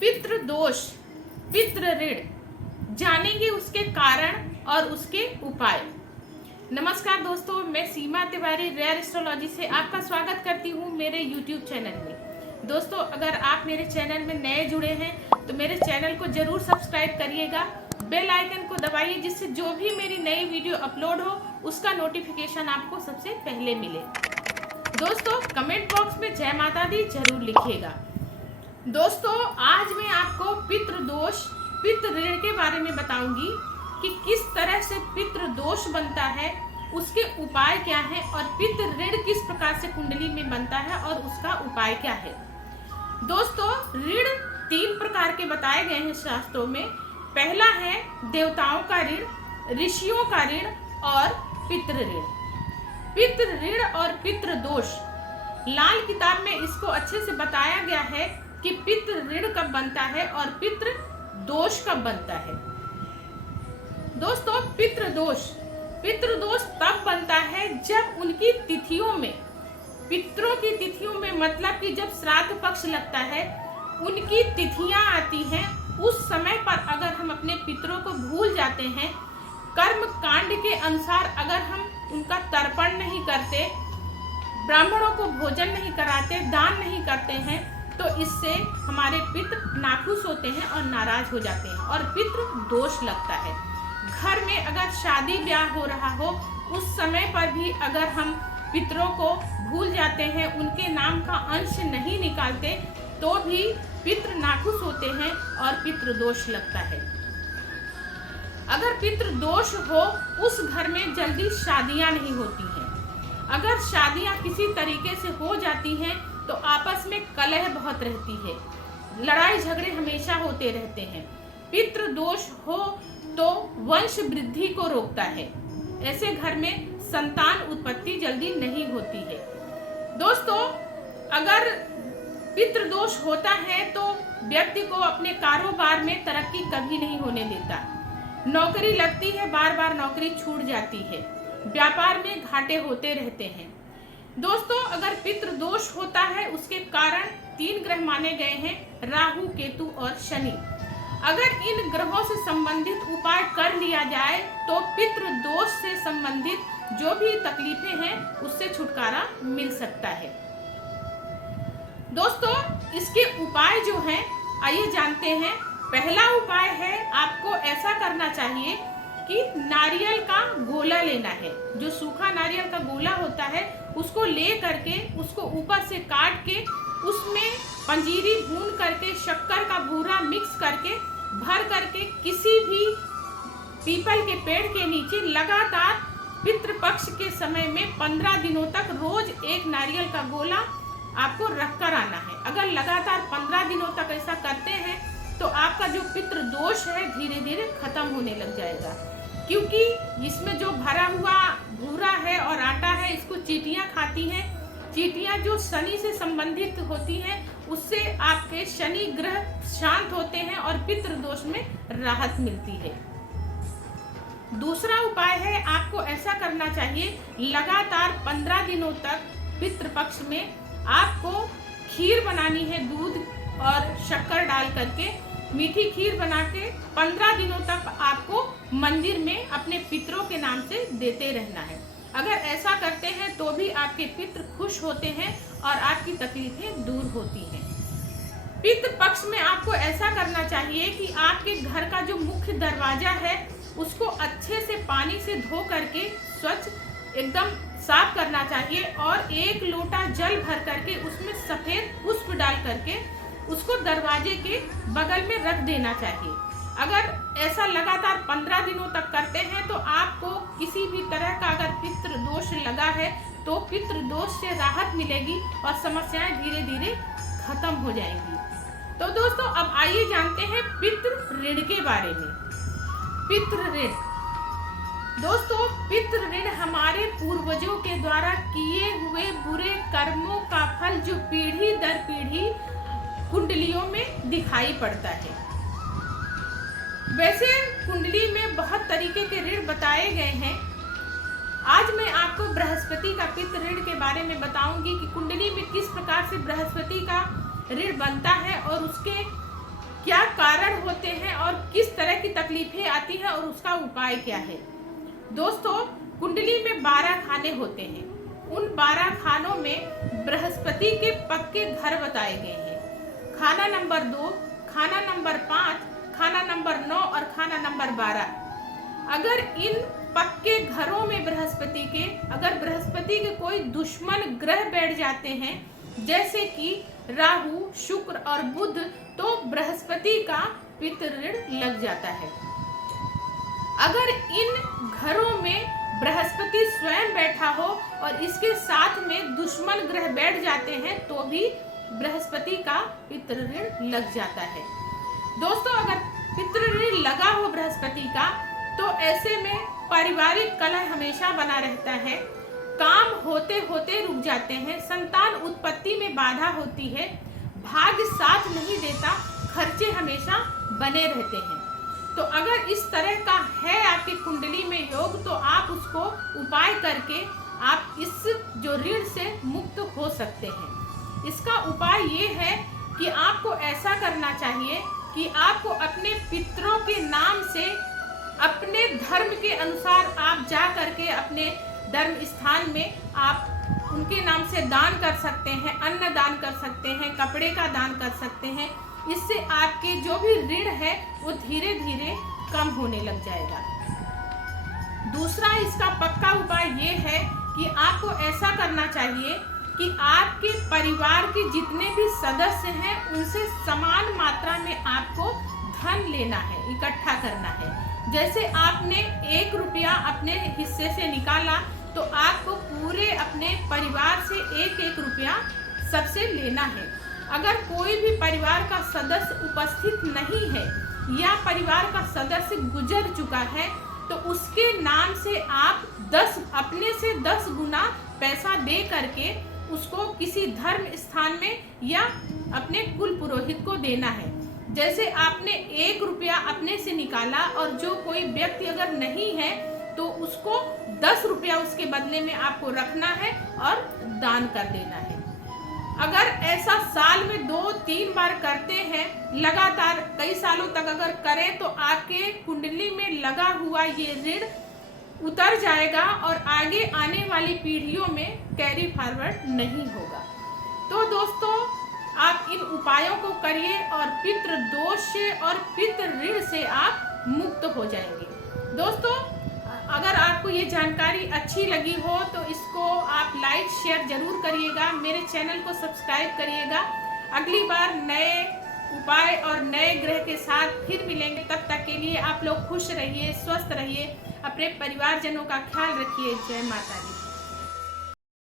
पितृ दोष, पितृ ऋण, जानेंगे उसके कारण और उसके उपाय। नमस्कार दोस्तों, मैं सीमा तिवारी रेयर एस्ट्रोलॉजी से आपका स्वागत करती हूँ मेरे YouTube चैनल में। दोस्तों, अगर आप मेरे चैनल में नए जुड़े हैं तो मेरे चैनल को जरूर सब्सक्राइब करिएगा, बेल आइकन को दबाइए, जिससे जो भी मेरी नई वीडियो अपलोड हो उसका नोटिफिकेशन आपको सबसे पहले मिले। दोस्तों, कमेंट बॉक्स में जय माता दी जरूर लिखिएगा। दोस्तों, आज मैं आपको पितृ दोष, पितृ ऋण के बारे में बताऊंगी कि किस तरह से पितृ दोष बनता है, उसके उपाय क्या है और पितृ ऋण किस प्रकार से कुंडली में बनता है और उसका उपाय क्या है। दोस्तों, ऋण 3 प्रकार के बताए गए हैं शास्त्रों में। पहला है देवताओं का ऋण, ऋषियों का ऋण और पितृ ऋण। पितृ ऋण और पितृ दोष, लाल किताब में इसको अच्छे से बताया गया है कि पितृ ऋण कब बनता है और पितृ दोष कब बनता है। दोस्तों, पितृ दोष तब बनता है जब उनकी तिथियों में, पितरों की तिथियों में, मतलब कि जब श्राद्ध पक्ष लगता है, उनकी तिथियां आती हैं, उस समय पर अगर हम अपने पितरों को भूल जाते हैं, कर्म कांड के अनुसार अगर हम उनका तर्पण नहीं करते, ब्राह्मणों को भोजन नहीं कराते, दान नहीं करते हैं, तो इससे हमारे पितृ नाखुश होते हैं और नाराज हो जाते हैं और पितृ दोष लगता है। घर में अगर शादी ब्याह हो रहा हो, उस समय पर भी अगर हम पितरों को भूल जाते हैं, उनके नाम का अंश नहीं निकालते, तो भी पितृ नाखुश होते हैं और पितृ दोष लगता है। अगर पितृ दोष हो, उस घर में जल्दी शादियां नहीं होती हैं। अगर शादियां किसी तरीके से हो जाती हैं तो आपस में कलह बहुत रहती है, लड़ाई झगड़े हमेशा होते रहते हैं। पितृ दोष हो तो वंश वृद्धि को रोकता है, ऐसे घर में संतान उत्पत्ति जल्दी नहीं होती है। दोस्तों, अगर पितृ दोष होता है तो व्यक्ति को अपने कारोबार में तरक्की कभी नहीं होने देता, नौकरी लगती है, बार बार नौकरी छूट जाती है, व्यापार में घाटे होते रहते हैं। दोस्तों, अगर पितृ दोष होता है, उसके कारण 3 ग्रह माने गए हैं, राहु, केतु और शनि। अगर इन ग्रहों से संबंधित उपाय कर लिया जाए तो पितृ दोष से संबंधित जो भी तकलीफें हैं उससे छुटकारा मिल सकता है। दोस्तों, इसके उपाय जो हैं, आइए जानते हैं। पहला उपाय है, आपको ऐसा करना चाहिए कि नारियल का गोला लेना है। जो सूखा नारियल का गोला होता है उसको ले करके, उसको ऊपर से काट के, उसमें पंजीरी भून करके, शक्कर का भूरा मिक्स करके, भर करके किसी भी पीपल के पेड़ के नीचे लगातार पितृपक्ष के समय में 15 दिनों तक रोज एक नारियल का गोला आपको रख कर आना है। अगर लगातार 15 दिनों तक ऐसा करते हैं तो आपका जो पितृ दोष है धीरे धीरे खत्म होने लग जाएगा, क्योंकि इसमें जो भरा हुआ भूरा है और आटा है, इसको चींटियां खाती हैं। चींटियां जो शनि से संबंधित होती हैं, उससे आपके शनि ग्रह शांत होते हैं और पितृ दोष में राहत मिलती है। दूसरा उपाय है, आपको ऐसा करना चाहिए, लगातार 15 दिनों तक पितृपक्ष में आपको खीर बनानी है, दूध और शक्कर डाल करके मीठी खीर बना के 15 दिनों तक आपको मंदिर में अपने पितरों के नाम से देते रहना है। अगर ऐसा करते हैं तो भी आपके पितृ खुश होते हैं और आपकी तकलीफें दूर होती हैं। पितृ पक्ष में आपको ऐसा करना चाहिए कि आपके घर का जो मुख्य दरवाजा है उसको अच्छे से पानी से धो करके स्वच्छ एकदम साफ करना चाहिए और 1 लोटा जल भर करके उसमें सफेद पुष्प डाल करके उसको दरवाजे के बगल में रख देना चाहिए। अगर ऐसा लगातार 15 दिनों तक करते हैं तो आपको किसी भी तरह का अगर पितृ दोष लगा है तो पितृ दोष से राहत मिलेगी और समस्याएं धीरे धीरे खत्म हो जाएंगी। तो दोस्तों, अब आइए जानते हैं पितृ ऋण के बारे में। पितृ ऋण, दोस्तों, पितृ ऋण हमारे पूर्वजों के द्वारा किए हुए बुरे कर्मों का फल जो पीढ़ी दर पीढ़ी कुंडलियों में दिखाई पड़ता है। वैसे कुंडली में बहुत तरीके के ऋण बताए गए हैं। आज मैं आपको बृहस्पति का पितृ ऋण के बारे में बताऊंगी कि कुंडली में किस प्रकार से बृहस्पति का ऋण बनता है और उसके होते हैं और किस तरह की तकलीफें आती हैं और उसका उपाय क्या है। दोस्तों, कुंडली में 12 खाने होते हैं। उन 12 खानों में बृहस्पति के पक्के घर बताए गए हैं। खाना नंबर 2, खाना नंबर 5, खाना नंबर 9 और खाना नंबर 12। अगर इन पक्के घरों में अगर बृहस्पति के कोई दुश्मन ग्रह बैठ जाते हैं, जैसे कि राहु, शुक्र और बुध, तो बृहस्पति का पितृ ऋण लग जाता है। अगर इन घरों में बृहस्पति स्वयं बैठा हो और इसके साथ में दुश्मन ग्रह बैठ जाते हैं तो भी बृहस्पति का पितृ ऋण लग जाता है। दोस्तों, अगर पितृ ऋण लगा हो बृहस्पति का तो ऐसे में पारिवारिक कलह हमेशा बना रहता है, काम होते होते रुक जाते हैं, संतान उत्पत्ति में बाधा होती है, भाग्य साथ नहीं देता, खर्चे हमेशा बने रहते हैं। तो अगर इस तरह का है आपकी कुंडली में योग तो आप उसको उपाय करके आप इस जो ऋण से मुक्त हो सकते हैं। इसका उपाय ये है कि आपको ऐसा करना चाहिए कि आपको अपने पितरों के नाम से अपने धर्म के अनुसार आप जा करके अपने धर्म स्थान में आप उनके नाम से दान कर सकते हैं, अन्न दान कर सकते हैं, कपड़े का दान कर सकते हैं। इससे आपके जो भी ऋण है वो धीरे धीरे कम होने लग जाएगा। दूसरा इसका पक्का उपाय ये है कि आपको ऐसा करना चाहिए कि आपके परिवार के जितने भी सदस्य हैं उनसे समान मात्रा में आपको धन लेना है, इकट्ठा करना है। जैसे आपने 1 रुपया अपने हिस्से से निकाला तो आपको पूरे अपने परिवार से 1-1 रुपया सबसे लेना है। अगर कोई भी परिवार का सदस्य उपस्थित नहीं है या परिवार का सदस्य गुजर चुका है तो उसके नाम से आप अपने से 10 गुना पैसा दे करके उसको किसी धर्म स्थान में या अपने कुल पुरोहित को देना है। जैसे आपने 1 रुपया अपने से निकाला और जो कोई व्यक्ति अगर नहीं है तो उसको 10 रुपया उसके बदले में आपको रखना है और दान कर देना है। अगर ऐसा साल में 2-3 बार करते हैं, लगातार कई सालों तक अगर करें तो आपके कुंडली में लगा हुआ ये ऋण उतर जाएगा और आगे आने वाली पीढ़ियों में कैरी फॉरवर्ड नहीं होगा। तो दोस्तों, आप इन उपायों को करिए और पितृ दोष से और पितृ ऋण से आप मुक्त हो जाएंगे। दोस्तों, अगर आपको ये जानकारी अच्छी लगी हो तो इसको आप लाइक शेयर जरूर करिएगा, मेरे चैनल को सब्सक्राइब करिएगा। अगली बार नए उपाय और नए ग्रह के साथ फिर मिलेंगे। तब तक के लिए आप लोग खुश रहिए, स्वस्थ रहिए, अपने परिवारजनों का ख्याल रखिए। जय माता दी।